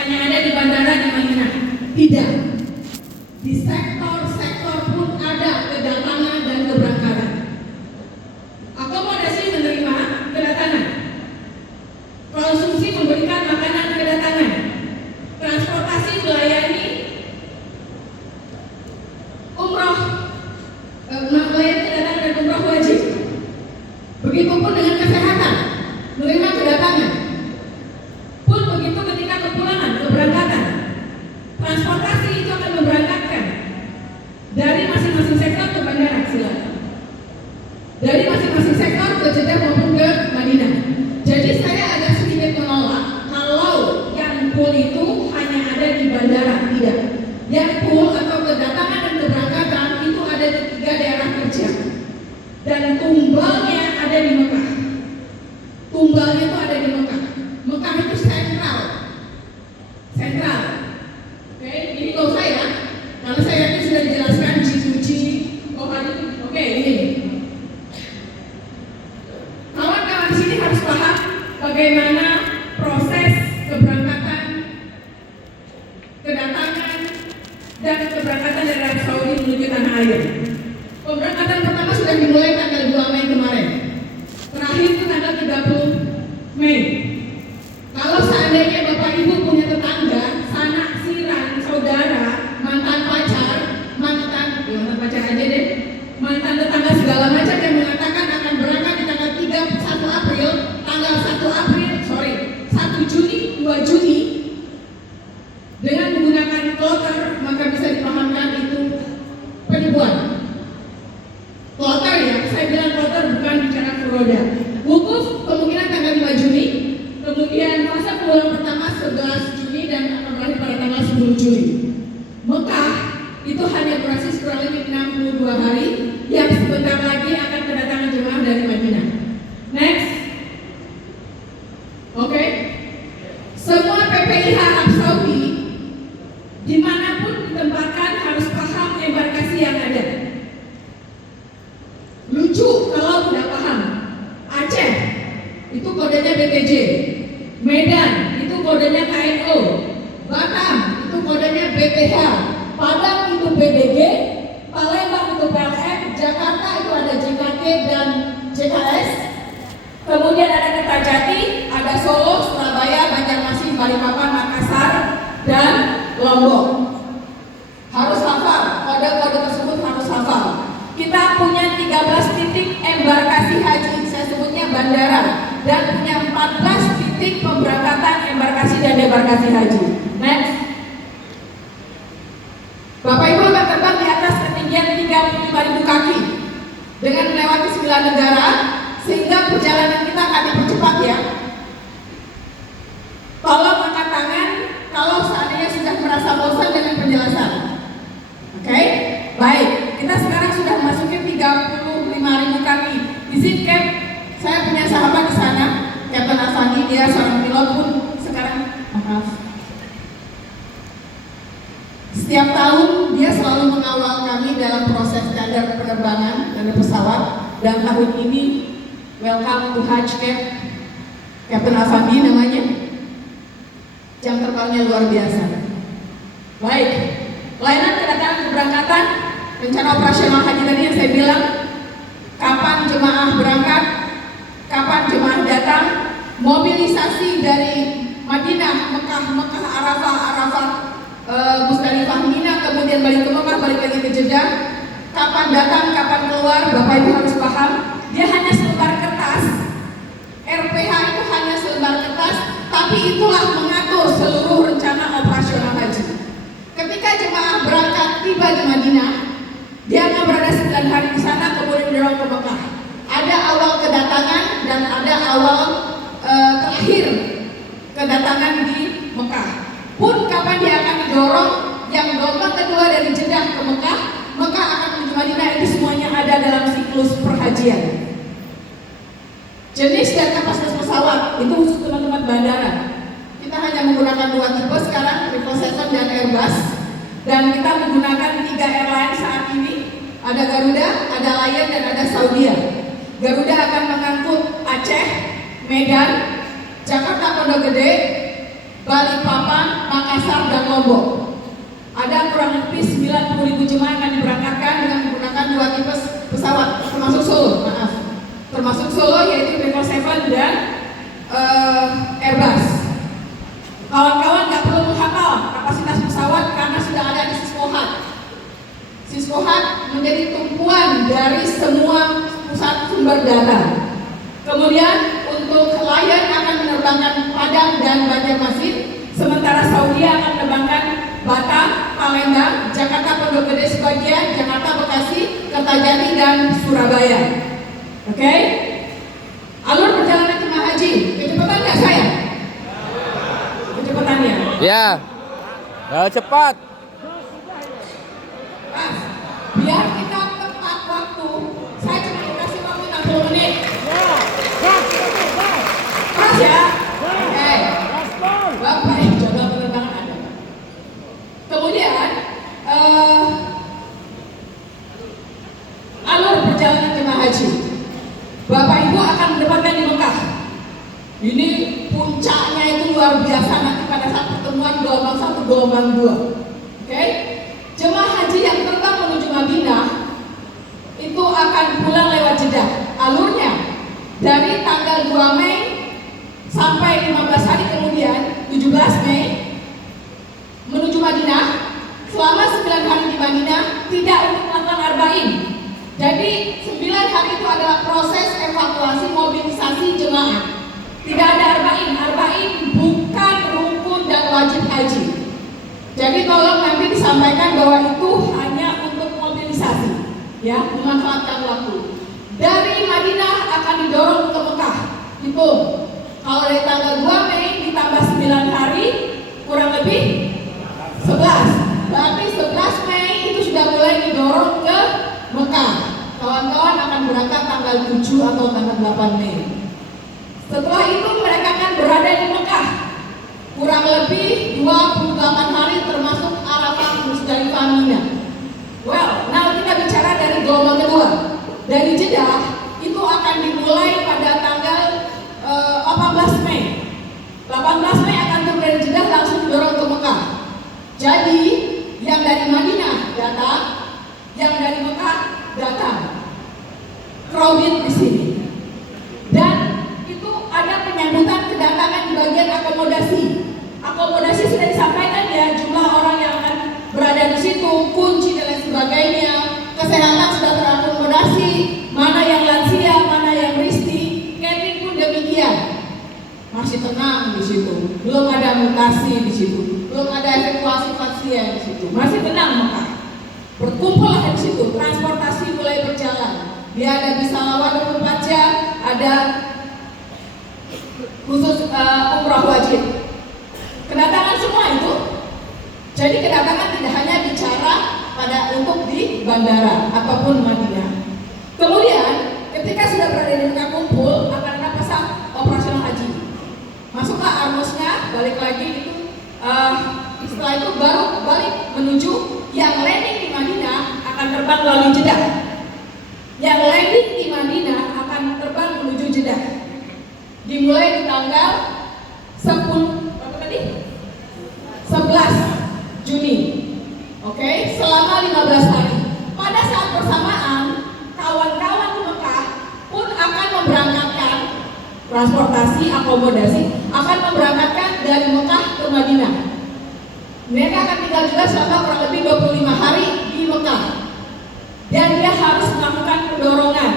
hanya ada di bandara di Madinah. Tidak. Di sektor-sektor pun ada kedatangan dan keberangkatan. Akomodasi menerima kedatangan. Konsumsi memberikan makanan kedatangan. Transportasi melayani umroh, melayani kedatangan dan umroh wajib. Begitupun dengan kesehatan, menerima kedatangan. Pun begitu ketika kepulangan, keberangkatan. Transportasi itu akan memberangkatkan dari masing-masing sektor ke bandara, silakan. Dari masing-masing sektor ke Jeddah maupun ke Madinah. Jadi saya agak sedikit menolak kalau yang pool itu hanya ada di bandara, tidak. Yang pool atau kedatangan dan keberangkatan itu ada di 3 daerah kerja. Dan tumbalnya ada di Mekah. Tumbalnya itu ada di Mekah. Mekah itu sentral. Sentral. Oke, ini kalau saya, kalau saya itu sudah dijelaskan G2G, oke ini. Kawan-kawan di sini harus paham bagaimana proses keberangkatan, kedatangan, dan keberangkatan dari Arab Saudi menuju tanah air. Pemberangkatan pertama sudah dimulai tanggal 2 Mei kemarin. Terakhir itu tanggal 30 Mei. Kalau seandainya Bapak Ibu punya tetangga, sanak siran, saudara, mantan pacar aja deh, mantan tetangga segala macam yang mengatakan akan berangkat di tanggal 1 April, tanggal 1 Juni, 2 Juni dengan menggunakan kloter, maka bisa dipahamkan itu penipuan. Kloter ya, saya bilang kloter bukan bicara furoda. Wukuf kemungkinan tanggal 5 Juni, kemudian masa peluang pertama 11 Juni dan akan berakhir pada tanggal 10 Juli. Mekah itu hanya durasi kurang lebih 62 hari yang sebentar lagi akan kedatangan jemaah dari Madinah. Next. Oke. Semua PPIH Arab Saudi dimanapun ditempatkan harus paham embarkasi yang ada. Lucu kalau tidak paham. Aceh itu kodenya BTJ, Medan itu kodenya KNO, Batam itu kodenya BTH, Padang itu BDG, Palembang itu PLN, Jakarta itu ada JKT dan JKS, kemudian ada Kertajati, ada Solo, Surabaya, Banjarmasin, Balikpapan, Makassar, dan Lombok. Harus hafal, kode-kode tersebut harus hafal. Kita punya 13 titik embarkasi haji, saya sebutnya bandara, dan punya 14 titik pemberangkatan embarkasi dan debarkasi haji. Next. Bapak Ibu akan terbang di atas ketinggian 35.000 kaki dengan melewati 9 negara, sehingga perjalanan kita akan dipercepat ya. Tolong angkat tangan kalau seandainya sudah merasa bosan dengan penjelasan. Oke? Baik, kita sekarang sudah memasuki 35.000 kaki. Di Zipcap, saya punya sahabat di sana, Captain Afandi, dia seorang pilot pun sekarang, setiap tahun dia selalu mengawal kami dalam proses standar penerbangan dari pesawat. Dan tahun ini welcome to Hajj Camp, Captain Afandi namanya. Jam terbangnya luar biasa. Baik, layanan kedatangan keberangkatan, rencana operasional haji tadi yang saya bilang, kapan jemaah berangkat, kapan jemaah datang, mobilisasi dari Madinah, Mekah, Arafah, Musdalifah, Mina, kemudian balik ke Mekah, balik lagi ke Jeddah. Kapan datang, kapan keluar, Bapak Ibu harus paham. Dia hanya selembar kertas. RPH itu hanya selembar kertas, tapi itulah mengatur seluruh rencana operasional haji. Ketika jemaah berangkat tiba di Madinah, dia akan berada 9 hari di sana, kemudian didorong ke Mekah. Ada awal kedatangan dan ada awal terakhir kedatangan di Mekah. Pun kapan dia akan didorong, yang gelombang kedua dari Jeddah ke Mekah akan menuju Madinah, itu semuanya ada dalam siklus perhajian. Jenis dan kapasitas pesawat itu khusus teman-teman bandara. Kita hanya menggunakan 2 tipe sekarang, 777 dan Airbus. Dan kita menggunakan 3 airline saat ini. Ada Garuda, ada Lion, dan ada Saudia. Garuda akan mengangkut Aceh, Medan, Jakarta Pondok Gede, Balikpapan, Lombok. Ada kurang lebih 90.000 jemaah yang akan diberangkatkan dengan menggunakan 2 tipe pesawat, termasuk Solo, termasuk Solo yaitu Level 7 dan Airbus. Kawan-kawan nggak perlu menghafal kapasitas pesawat karena sudah ada di Siscohat. Siscohat menjadi tumpuan dari semua pusat sumber data. Kemudian untuk Lion akan menerbangkan Padang dan Banjarmasin, sementara Saudi akan menerbangkan Batam, Palembang, Jakarta Pondok Gede sebagian, Jakarta Bekasi, Kertajati dan Surabaya. Oke? Alur perjalanan jemaah haji, kecepatan nggak saya? Kecepatannya? Ya. Ya cepat. Mas, biar kita tepat waktu, saya cuma dikasih waktu 60 menit. Pas ya? Oke. Bapak jadwal penerbangan ada. Kemudian alur perjalanan jemaah haji. Bapak Ibu akan mendapatkan di Mekah. Ini puncaknya itu luar biasa nanti pada saat pertemuan gelombang 1, gelombang 2. Oke? Jemaah haji yang terbang menuju Madinah itu akan pulang lewat Jeddah. Alurnya dari tanggal 2 Mei sampai 15 hari kemudian 17 Mei menuju Madinah. Selama 9 hari di Madinah tidak untuk melakukan arba'in. Jadi 9 hari itu adalah proses evakuasi mobilisasi jemaah. Tidak ada arba'in. Arba'in bukan rukun dan wajib haji. Jadi tolong nanti disampaikan bahwa itu hanya untuk mobilisasi, ya, memanfaatkan waktu. Dari Madinah akan didorong ke Mekah. Hitung. Kalau dari tanggal 2 Mei ditambah 9 hari kurang lebih 11. Berarti 11 Mei itu sudah mulai didorong ke Mekah. Kawan-kawan akan berangkat tanggal 7 atau tanggal 8 Mei. Setelah itu mereka akan berada di Mekah kurang lebih 28 hari termasuk Arafah, Musdalifah, Mina. Well, nah kita bicara dari gelombang kedua. Dari Jeddah itu akan dimulai pada tanggal 18 Mei. 18 Mei akan turun dari Jeddah langsung didorong ke Mekah. Jadi yang dari Madinah datang, yang dari Mekah datang. Crowded di sini. Dan itu ada penyambutan kedatangan di bagian akomodasi. Akomodasi sudah disampaikan ya, jumlah orang yang akan berada di situ, kunci dan lain sebagainya. Kesehatan sudah terakomodasi, mana yang lansia, mana yang risti, catering pun demikian. Masih tenang di situ, belum ada mutasi di situ, belum ada evakuasi pasien di situ, masih tenang Mekah. Berkumpullah di situ, transportasi mulai berjalan. Dia ada bisa lawan 24 jam, ada khusus umrah wajib. Kedatangan semua itu, jadi kedatangan tidak hanya bicara pada untuk di bandara ataupun Madinah. Kemudian ketika sudah berada di Mekah kumpul akan ada pesan operasional haji. Masuklah armusnya, balik lagi itu. Setelah itu baru balik menuju yang landing di Madinah akan terbang melalui Jeddah. Yang landing di Madinah akan terbang menuju Jeddah. Dimulai di tanggal 11 Juni. Oke, selama 15 hari. Pada saat bersamaan, kawan-kawan di Mekah pun akan memberangkatkan transportasi, akomodasi, akan memberangkatkan dari Mekah ke Madinah. Mereka akan tinggal juga selama kurang lebih 25 hari di Mekah. Dan dia harus melakukan pendorongan.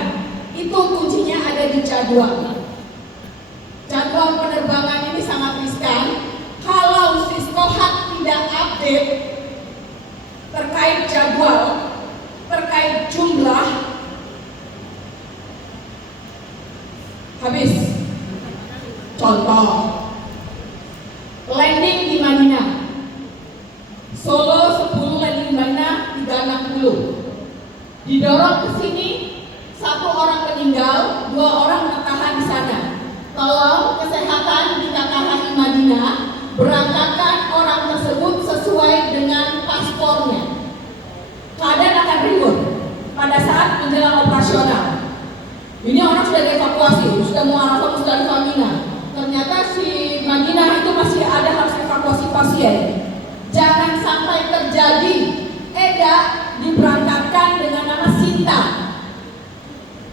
Itu kuncinya ada di jadwal. Jadwal penerbangan ini sangat riskan. Kalau Siscohat tidak update terkait jadwal, terkait jumlah, habis. Contoh, landing di Madinah, Solo 10, landing di Madinah 360. Didorong ke sini, 1 orang meninggal, 2 orang tertahan di sana. Tolong kesehatan di KKHI Madinah berangkatkan orang tersebut sesuai dengan paspornya. Keadaan akan ribut pada saat menjelang operasional. Ini orang sudah dievakuasi, sudah mau Arafah, Musdalifah, Mina. Ternyata si Madinah itu masih ada harus evakuasi pasien. Jangan yang terjadi. Eda diberangkatkan dengan nama Sinta,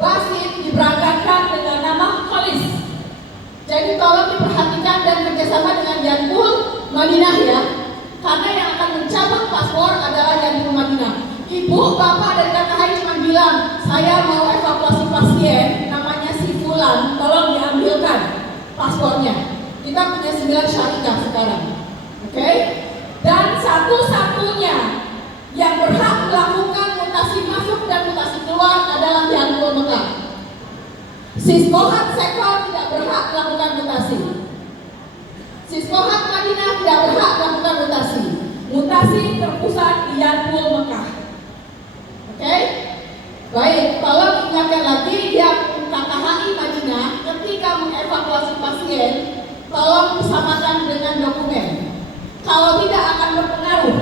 Basit diberangkatkan dengan nama Khalis. Jadi tolong diperhatikan dan kerjasama dengan Yankul Madinah ya, karena yang akan mencabut paspor adalah Yankul Madinah. Ibu, bapak, dan kakak Hai cuma bilang, saya mau evakuasi pasien, namanya si Fulan, tolong diambilkan paspornya. Kita punya 9 syarikat sekarang, oke? Dan satu-satunya yang berhak melakukan mutasi masuk dan mutasi keluar adalah Yankul Mekah. Siskohat Sekor tidak berhak melakukan mutasi. Siskohat Madinah tidak berhak melakukan mutasi. Mutasi terpusat di Yankul Mekah. Oke? Baik, tolong ingatkan lagi yang KKHI Madinah ketika mengevakuasi pasien, tolong disamakan dengan dokumen. Kalau tidak akan berpengaruh.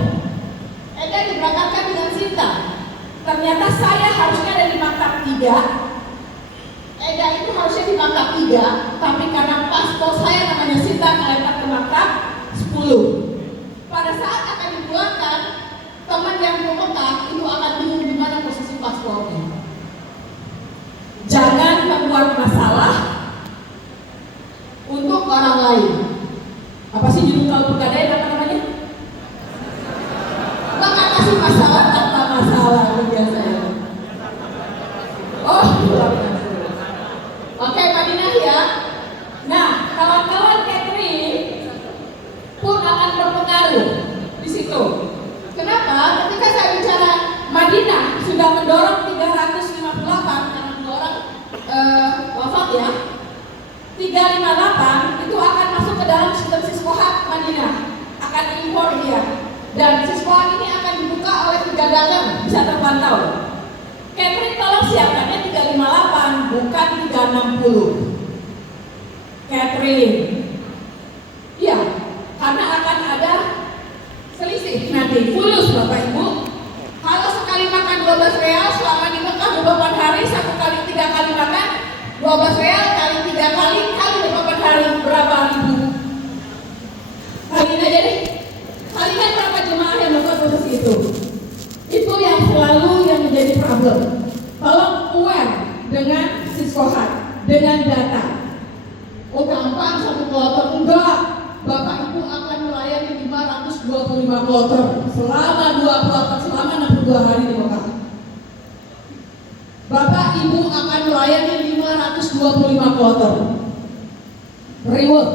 Eda diberangkatkan dengan Sinta. Ternyata saya harusnya ada di maktab 3. Eda itu harusnya di maktab 3, tapi karena paspor saya namanya Sinta melempar ke maktab 10. Pada saat akan dipulangkan, teman yang Mekah itu akan bingung di mana posisi paspornya. Jangan membuat masalah untuk orang lain. Apa sih judul kalau pegadaian apa namanya? Mengatasi masalah tanpa masalah biasanya. Oh, luar biasa. Oke, Madinah ya. Nah, kawan-kawan catering pun akan berpengaruh di situ. Kenapa? Ketika saya bicara Madinah sudah mendorong 358 karena mendorong wafat ya. 358 itu akan masuk ke dalam sistem Siskohat Madinah, akan impor dia. Dan Siskohat ini akan dibuka oleh 3 dagang, bisa terpantau. Catering tolong siapkannya 358 bukan 360. Catering. Iya, karena akan ada selisih nanti. Fulus Bapak Ibu. Kalau sekali makan 12 real selama di Mekah 24 hari, 1 kali 3 kali makan 12 real kali 3 kali 24 hari berapa ribu? Kaliin aja deh. Kalian berapa jemaah yang melakukan proses itu? Itu yang selalu yang menjadi problem. Tolong aware dengan Siskohat, dengan data. Oh gampang 1 kloter, enggak. Bapak Ibu akan melayani 525 kloter selama 2 kloter selama 62 hari di Mekah. Bapak Ibu akan melayani 525 kloter. Reward.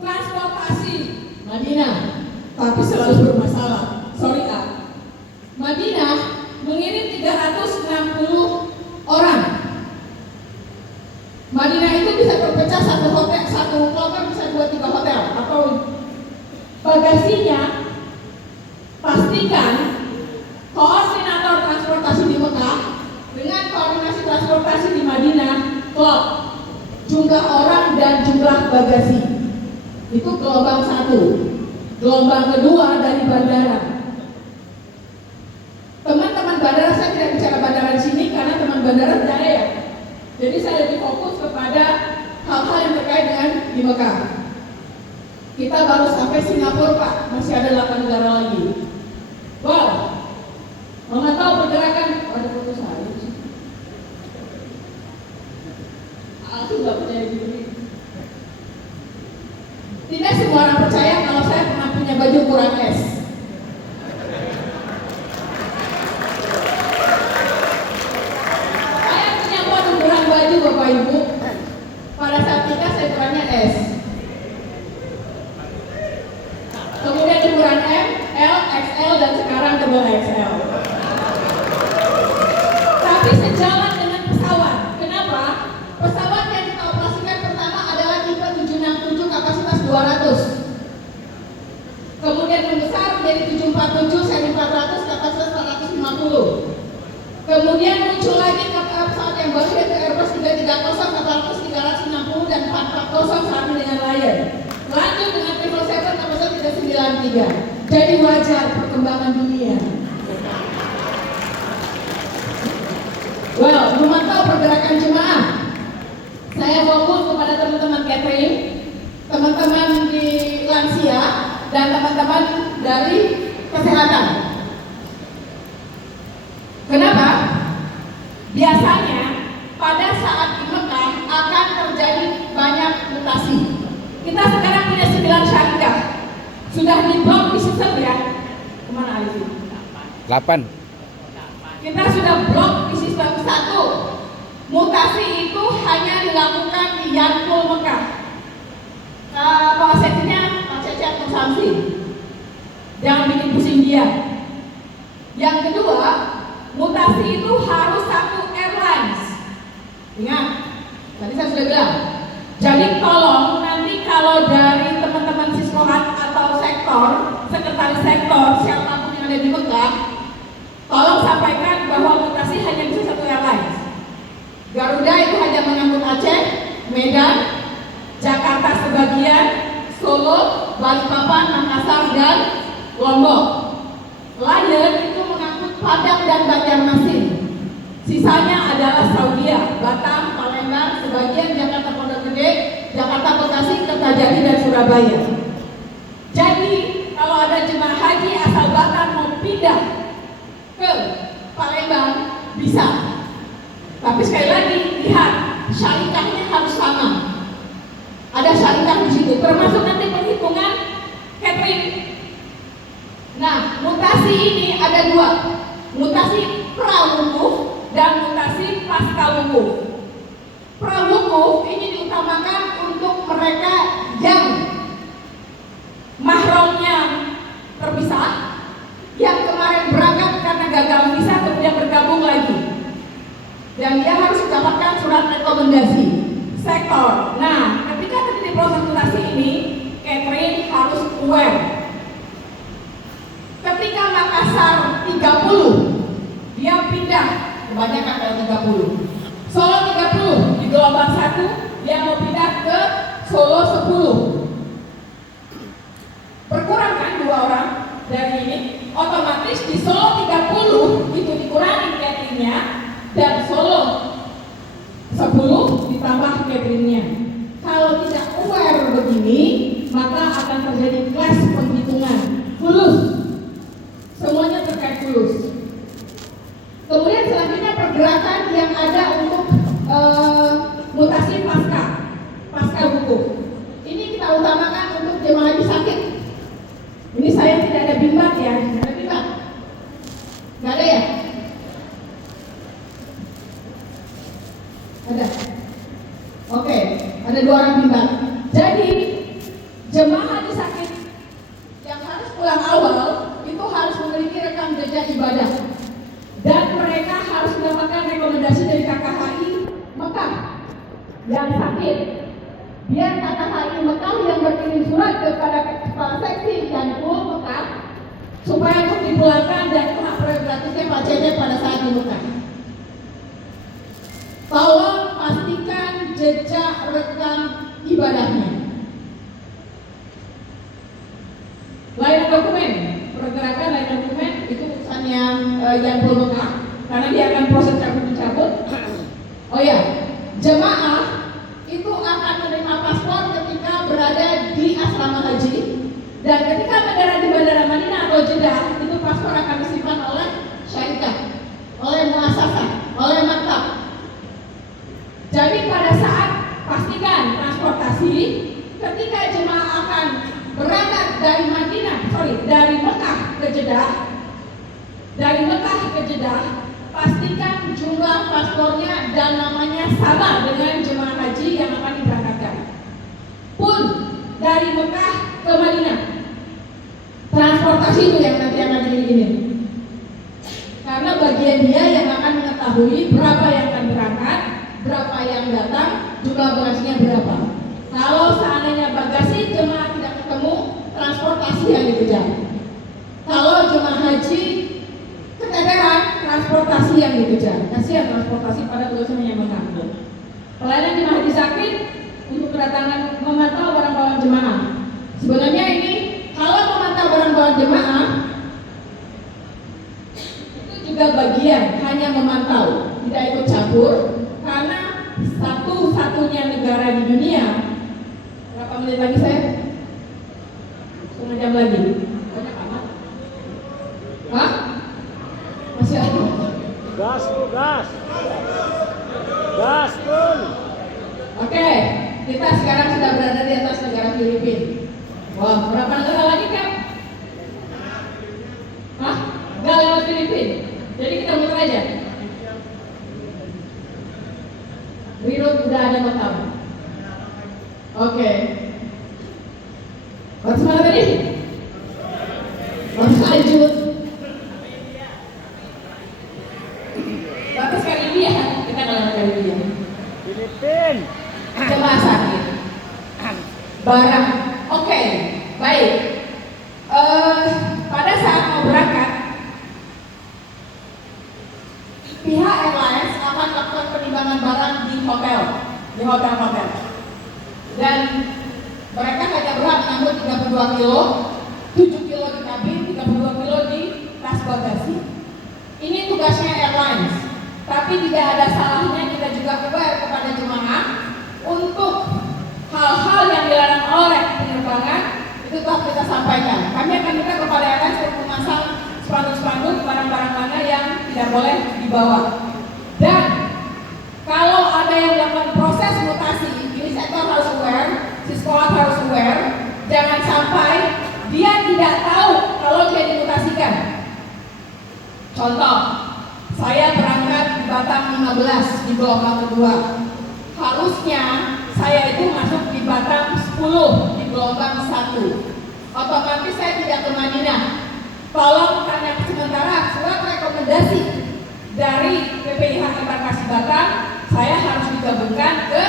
Transportasi Madinah, tapi selalu bermasalah. Sorry Madinah mengirim 360 orang. Madinah itu bisa berpecah satu hotel, satu kloter bisa 2-3 hotel atau bagasinya. Pastikan koordinator transportasi di Mekah dengan koordinasi transportasi di Madinah klop jumlah orang dan jumlah bagasi. Itu gelombang 1. Gelombang kedua dari bandara. Teman-teman bandara, saya tidak bicara bandara di sini karena teman bandara tidak ada ya. Jadi saya lebih fokus kepada hal-hal yang terkait dengan di Mekah. Kita baru sampai Singapura Pak, masih ada 8 negara lagi. Wow, memantau pergerakan. Ada foto saya. Aku nggak percaya diri. Tidak semua orang percaya kalau saya pernah punya baju kurang S. Bapak Ibu, pada saat kita saya ukurannya S. Kemudian ukuran M, L, XL, dan sekarang double XL. Tapi sejalan dengan pesawat. Kenapa? Pesawat yang kita operasikan pertama adalah tipe 767 kapasitas 200. Kemudian membesar menjadi 747 seri 400 kapasitas 450. Kemudian muncul lagi pesawat yang baru yaitu Airbus 330, 400, 360 dan 440 saat ini dengan Lion. Lanjut dengan 777 kapasitas 393. Jadi wajar perkembangan dunia. Well, memantau pergerakan jemaah. Saya fokus kepada teman-teman catering, teman-teman di lansia, dan dan teman-teman dari kesehatan. Kenapa? Biasanya pada saat di Mekah akan terjadi banyak mutasi. Kita sekarang punya 9 syarikat. Sudah diblok di sistem ya? Kemana Alif? 8. Kita sudah blok di sistem 1. Mutasi itu hanya dilakukan di Yankul Mekah. Kepala seksinya Pak Cecep Nursamsi. Jangan bikin pusing dia. Yang kedua, mutasi itu harus satu airlines. Ingat, tadi saya sudah bilang. Jadi tolong nanti kalau dari teman-teman siswohat atau sektor, sekretaris sektor, siapapun yang ada di Mekah, tolong sampaikan bahwa mutasi hanya bisa satu airlines. Garuda itu hanya mengangkut Aceh, Medan, Jakarta sebagian, Solo, Balikpapan, Makassar, dan Lombok. Lion itu mengangkut Padang dan Banjarmasin. Sisanya adalah Saudi, Batam, Palembang, sebagian Jakarta Pondok Gede, Jakarta Bekasi, Kertajati, dan Surabaya. Jadi kalau ada jemaah haji asal Batam mau pindah ke Palembang bisa. Tapi sekali lagi lihat syarikahnya harus sama. Ada syarikah di situ, termasuk nanti perhitungan catering. Nah, mutasi ini ada 2, mutasi pra-wukuf dan mutasi pasca-wukuf. Pra-wukuf ini diutamakan untuk mereka yang mahramnya terpisah, yang kemarin berangkat karena gagal visa kemudian bergabung lagi, dan dia harus mendapatkan surat rekomendasi sektor. Nah, ketika terjadi proses mutasi ini, catering harus aware. Ketika Makassar 30, dia pindah, kebanyakan kalau 30. Solo 30, di gelombang 1, dia mau pindah ke Solo 10. Berkurang kan 2 orang dari ini, otomatis di Solo 30 itu dikurangi cateringnya, dan Solo 10 ditambah cateringnya. Kalau tidak aware begini, maka akan terjadi kelas penghitungan fulus. Semuanya terkait fulus. Kemudian selanjutnya pergerakan yang ada untuk mutasi pasca wukuf. Ini kita utamakan untuk jemaah haji sakit. Ini saya tidak ada bimbang ya, tidak ada bimbang. Nggak ada ya? Ada. Oke, ada 2 orang bimbang. Jadi jemaah haji sakit yang harus pulang awal itu harus memiliki rekam jejak ibadah, dan mereka harus mendapatkan rekomendasi dari KKHI Mekah yang sakit. Biar KKHI Mekah yang berkirim surat kepada kepala seksi Yankul Mekah supaya untuk dipulangkan, dan itu hak prerogatifnya Pak Cecep pada saat di Mekah. Tolong pastikan jejak rekam ibadahnya. Layanan dokumen, pergerakan layanan dokumen itu urusannya Yankul Mekah, karena dia akan proses cabut-cabut. Oh ya, jemaah itu akan menerima paspor ketika berada di asrama haji, dan ketika mendarat di Bandara Madinah atau Jeddah, itu paspor akan disimpan oleh syarikat, oleh muasasah, oleh maktab. Jadi pada saat pastikan transportasi, ketika jemaah akan berangkat dari Mekah ke Jeddah, pastikan jumlah paspornya dan namanya sama dengan jemaah haji yang akan diberangkatkan. Pun dari Mekah ke Madinah, transportasi itu yang nanti akan gini-gini. Karena bagian dia yang akan mengetahui berapa yang akan berangkat, berapa yang datang, jumlah bagasinya berapa. Kalau seandainya bagasi jemaah tidak ketemu, transportasi yang dikejar. Kalau jemaah haji keteteran, transportasi yang dikejar. Kasihan transportasi pada tugasnya yang mengangkut. Pelayanan jemaah haji sakit untuk kedatangan memantau barang-barang jemaah. Sebenarnya ini kalau memantau barang-barang jemaah itu juga bagian hanya memantau, tidak ikut campur, karena satu-satunya negara di dunia. Berapa menit lagi saya? 1,5 jam lagi? Banyak amat. Hah? Masih ada? Gas, gas. Gas, pun. Oke, kita sekarang sudah berada di atas negara Filipina. Wah, berapa negara lagi, Kak? Hah? Nggak lewat Filipina. Jadi kita muter aja. Birut udah ada Batam. Oke. Batas mana tadi? Batas lanjut. Batas Karibia. Kita nggak lewat Karibia. Filipin. Jemaah sakit. Barang. Oke, baik. Pada saat mau berangkat, pihak airlines akan melakukan penimbangan barang di hotel. Dan mereka hanya berhak mengangkut 32 kilo, 7 kilo di kabin, 32 kilo di tas bagasi. Ini tugasnya airlines. Tapi tidak ada salahnya kita juga aware kepada jemaah untuk hal-hal yang dilarang oleh penerbangan itu telah kita sampaikan. Kami akan minta kepada airlines untuk memasang spanduk-spanduk barang-barang mana yang tidak boleh dibawa. Dan kalau ada yang melakukan proses mutasi, ini sektor harus aware, si sekolah harus aware, jangan sampai dia tidak tahu kalau dia dimutasikan. Contoh, saya berangkat di Batam 15 di gelombang kedua. Harusnya saya itu masuk di Batam 10 di gelombang 1. Otomatis saya tidak ke Madinah. Tolong tanya sementara surat rekomendasi dari PPIH Embarkasi Batam, saya harus digabungkan ke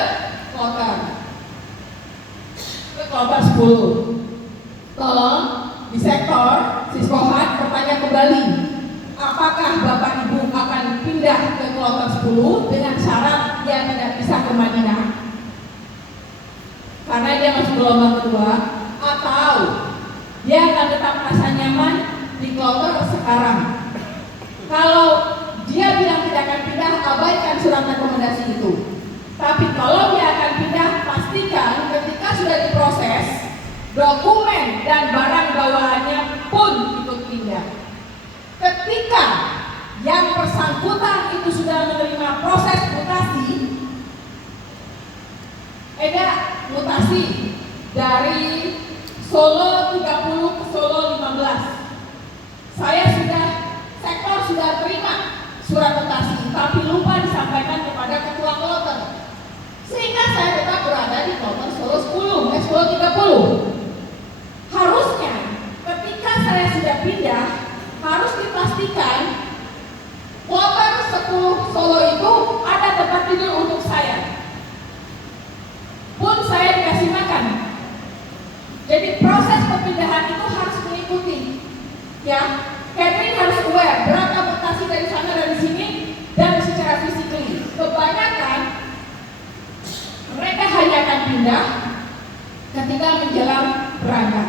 kloter 10. Tolong di sektor Siskohat bertanya kembali, apakah Bapak Ibu akan pindah ke kloter 10 dengan syarat dia tidak bisa ke Madinah karena dia masuk gelombang kedua, atau dia akan tetap merasa nyaman di kloter sekarang. Kalau dia bilang tidak akan pindah, abaikan surat rekomendasi itu. Tapi kalau dia akan pindah, pastikan ketika sudah diproses, dokumen dan barang bawaannya pun ikut pindah. Ketika yang bersangkutan itu sudah menerima proses mutasi, mutasi dari Solo 30 ke Solo 15. Sektor sudah terima surat mutasi, tapi lupa disampaikan kepada ketua kloter. Sehingga saya tetap berada di kloter Solo 30. Harusnya ketika saya sudah pindah, harus dipastikan kloter 10 Solo itu ada tempat tidur untuk saya. Pun saya dikasih makan. Jadi proses perpindahan itu harus mengikuti. Ya, Catherine harus aware berapa mutasi dari sana dari sini dan secara fisikly. Kebanyakan mereka hanya akan pindah ketika menjelang berangkat.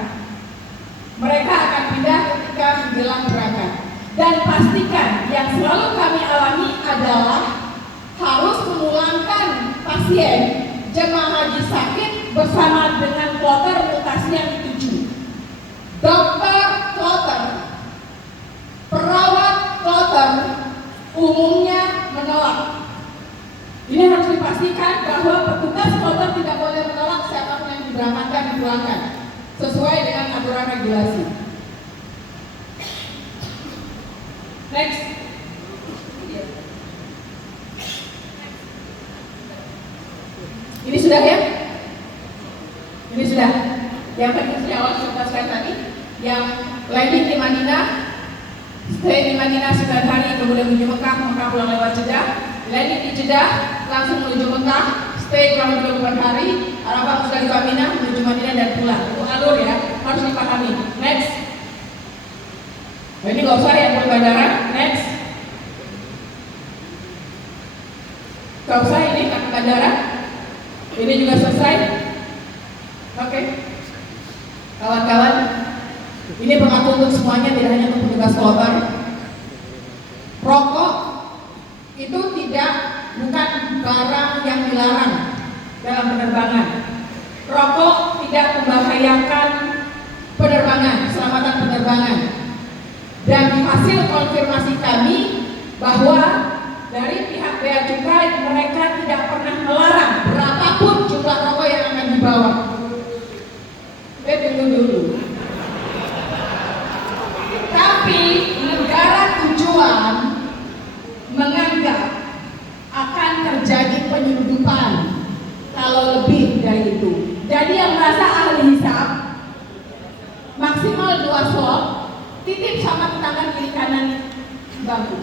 Mereka akan pindah ketika menjelang berangkat. Dan pastikan yang selalu kami alami adalah harus memulangkan pasien jemaah haji sakit bersama dengan kloter mutasi yang dituju. Dokter kloter, perawat kloter umumnya menolak. Ini harus dipastikan bahwa petugas kloter tidak boleh menolak siapapun yang diberangkatkan dipulangkan sesuai dengan aturan regulasi. Next. Ini sudah ya? Ini sudah. Yang tadi saya awal sebutkan tadi, yang landing di Madinah, stay di Madinah 9 hari, kemudian menuju Mekah pulang lewat Jeddah. Landing di Jeddah, langsung menuju Mekah, stay kurang lebih 4 hari, Arafah sudah di Madinah, menuju Madinah dan pulang. Itu alur ya, harus dipahami. Next. Ini nggak usah ya buat bandara. Next. Nggak usah ini ke bandara. Ini juga selesai. Oke. Kawan-kawan, ini berlaku untuk semuanya, tidak hanya untuk petugas kloter. Rokok itu bukan barang yang dilarang dalam penerbangan. Rokok tidak membahayakan penerbangan. hasil konfirmasi kami bahwa dari pihak Bea Cukai mereka tidak pernah melarang berapapun jumlah rokok yang akan dibawa. Tunggu dulu. Tapi negara tujuan menganggap akan terjadi penyelundupan kalau lebih dari itu. Jadi yang merasa ahli hisab maksimal 2 slot, titip sama tangan kiri kanan bangku.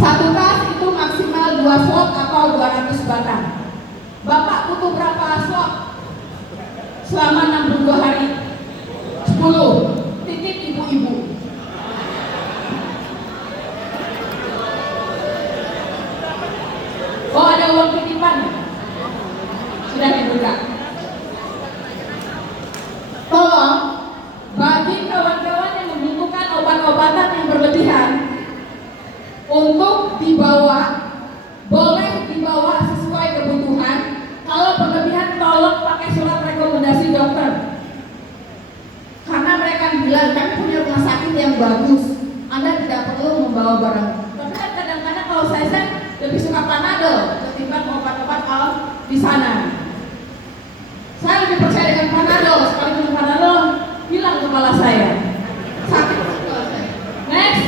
1 tas itu maksimal 2 slot atau 200 batang. Bapak butuh berapa slot selama 62 hari? 10. Titip ibu-ibu. Oh, ada uang titipan? Sudah dibuka. Tolong, bagi kawan-kawan yang membutuhkan obat-obatan yang berlebihan untuk dibawa, boleh dibawa sesuai kebutuhan. Kalau berlebihan, tolong pakai surat rekomendasi dokter. Karena mereka bilang, kan punya rumah sakit yang bagus, Anda tidak perlu membawa barang. Tapi kadang-kadang kalau saya lebih suka Panadol ketimbang obat-obat di sana. Saya lebih percaya dengan Panadol, sekalipun Panadol hilang kepala saya. Sakit kepala saya. Next.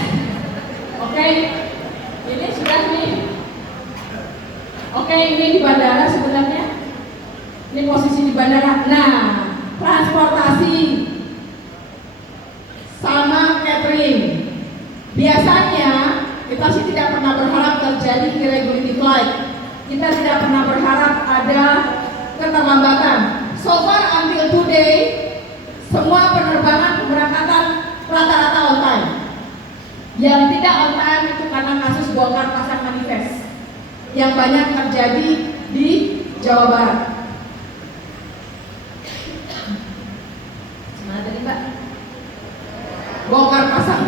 Oke. Ini sudah nih. Oke, ini di bandara sebenarnya. Ini posisi di bandara. Nah, transportasi sama catering. Biasanya kita sih tidak pernah berharap terjadi irregularity flight. Kita tidak pernah berharap ada keterlambatan. So far until today, semua penerbangan keberangkatan rata-rata on time. Yang tidak on time itu karena kasus bongkar pasang manifest yang banyak terjadi di Jawa Barat. Mana tadi Mbak? Bongkar pasang.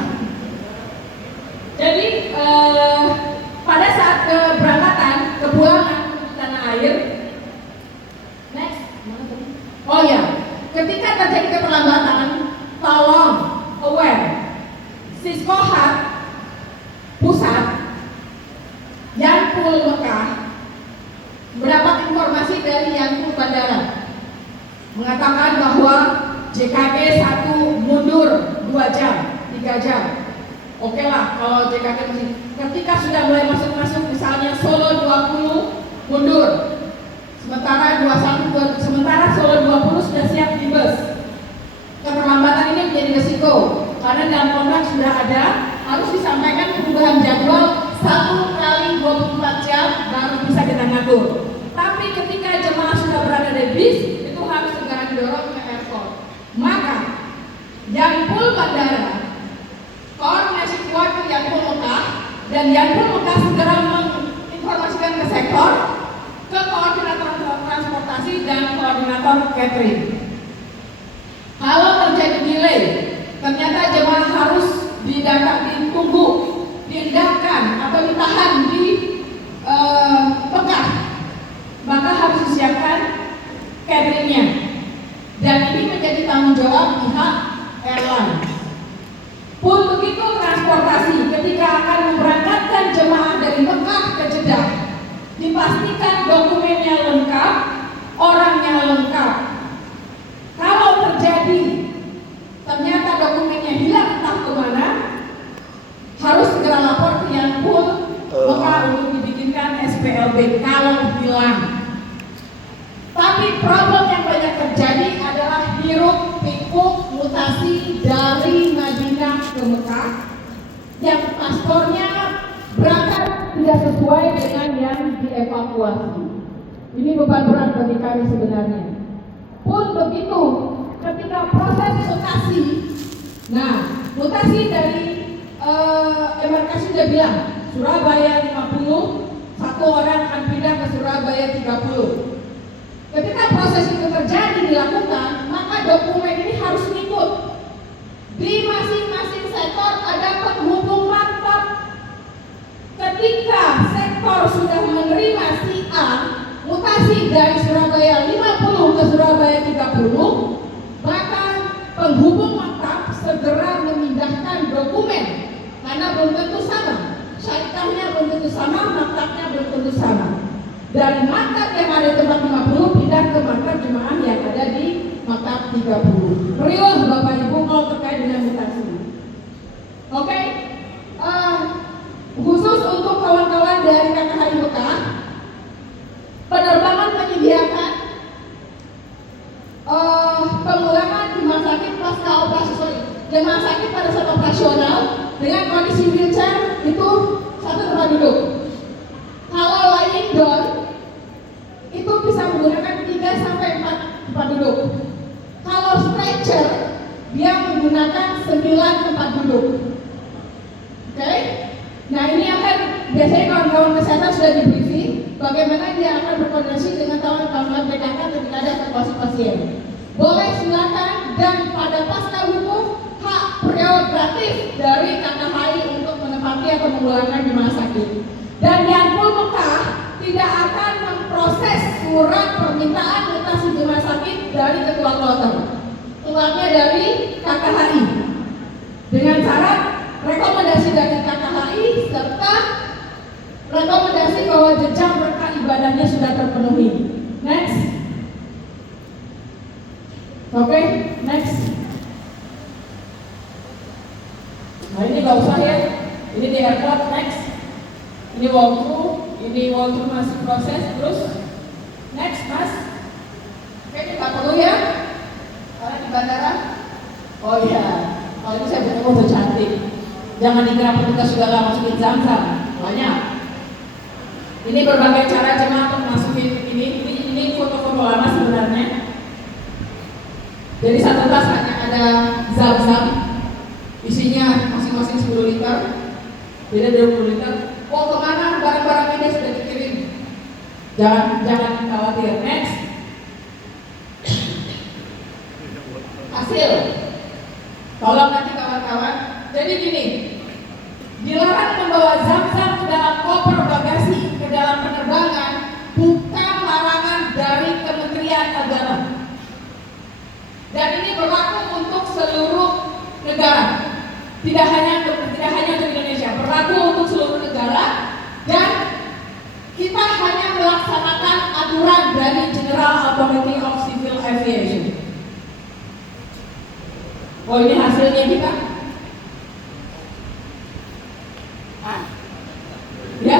Jadi pada saat keberangkatan, kepulangan ke tanah air, next, mana tadi? Oh ya, ketika terjadi keterlambatan, tolong aware, Siskohat pusat Yankul Mekah mendapat informasi dari Yankul Bandara mengatakan bahwa JKT 1 mundur 2 jam, 3 jam. Oke lah kalau JKT masih, ketika sudah mulai masuk-masuk misalnya Solo 20 mundur, sementara Solo 20 sudah siap di bus. Keterlambatan ini menjadi resiko karena dalam kontrak sudah ada, harus disampaikan perubahan jadwal 1 kali 24 jam baru bisa kita ngatur. Tapi ketika jemaah sudah berada di bis, itu harus segera didorong ke airport. Maka Yankul Bandara, koordinasi kuat ke Yankul Mekah, dan Yankul Mekah segera menginformasikan ke sektor, ke koordinator transportasi dan koordinator catering. Kalau terjadi delay, ternyata jemaah harus ditunggu, diindahkan atau ditahan di Mekah, maka harus disiapkan cateringnya. Dan ini menjadi tanggung jawab pihak airline. Pun begitu transportasi, ketika akan memberangkatkan jemaah dari Mekah ke Jeddah, dipastikan dokumennya lengkap, orangnya lengkap. Kalau terjadi ternyata dokumennya hilang entah kemana, harus segera lapor ke Yankul Mekah untuk dibikinkan SPLB kalau hilang. Tapi problem yang banyak terjadi adalah hiruk pikuk mutasi dari Madinah ke Mekah yang paspornya berangkat tidak sesuai dengan yang dievakuasi. Ini beban berat bagi kami sebenarnya. Pun begitu, ketika proses mutasi, nah mutasi dari embarkasi sudah bilang Surabaya 50, 1 orang akan pindah ke Surabaya 30. Ketika proses itu terjadi dilakukan, maka dokumen ini harus ngikut. Di masing-masing sektor ada penghubung maktab. Ketika sektor sudah menerima si A mutasi dari Surabaya 50 ke Surabaya 30, maka penghubung maktab 2030. Meriah Bapak Ibu kalau terkait dengan mutasi. Oke, khusus untuk kawan-kawan dari KKHI Mekah, penerbangan menyediakan pengulangan rumah sakit pasca operasi, rumah sakit pada saat operasional dengan kondisi wheelchair itu 1 tempat duduk. Kalau lying down itu bisa menggunakan 3 sampai 4 tempat duduk. Kalau stretcher dia menggunakan 9 tempat duduk. Oke? Nah ini akan biasanya kawan-kawan kesehatan sudah di briefing bagaimana dia akan berkoordinasi dengan kawan-kawan PKK ketika ada evakuasi pasien. Boleh silakan, dan pada pasca hukum hak prerogatif dari KKHI untuk menempati atau memulangkan di rumah sakit. Dan Yanpul Mekah tidak akan memproses surat permintaan mutasi di rumah sakit dari ketua kloter, keluarnya dari KKHI, dengan syarat rekomendasi dari KKHI serta rekomendasi bahwa jenjang berkah ibadahnya sudah terpenuhi. Next. Oke, next. Nah ini gak usah ya, ini di airport. Next. Ini walkthrough masih proses terus. Next mas. Oke, ini gak perlu ya, karena di bandara. Oh iya, kalau ini saya butuh foto cantik. Jangan dikira petugas sudah gak masukin Zam-Zam, banyak. Ini berbagai cara jemaah untuk masukin ini foto-foto lama sebenarnya. Jadi satu tas hanya ada Zam-Zam, isinya masing-masing 10 liter, beda 20 liter. Oh kemana barang-barang ini sudah dikirim? Jangan khawatir. Next. Hasil. Tolong nanti kawan-kawan. Jadi gini, dilarang membawa Zam-Zam ke dalam koper bagasi ke dalam penerbangan bukan larangan dari Kementerian Agama. Dan ini berlaku untuk seluruh negara, tidak hanya untuk Indonesia, berlaku untuk seluruh negara. Dan kita hanya melaksanakan aturan dari General Authority of Civil Aviation. Oh ini hasilnya kita. Ya,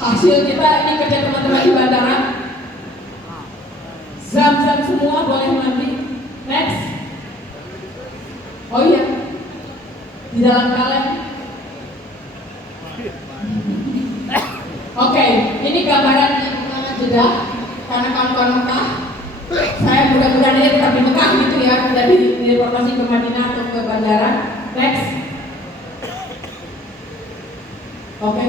hasil kita ini kerja teman-teman di bandara. Zam-Zam semua boleh mandi. Next. Oh iya, di dalam kaleng. Oke, ini gambaran yang mengenai jeda karena kawan-kawan Mekah. Saya mudah-mudahan ini tetap di Mekah gitu ya, tidak dideportasi ke Madinah atau ke bandara. Next. Oke.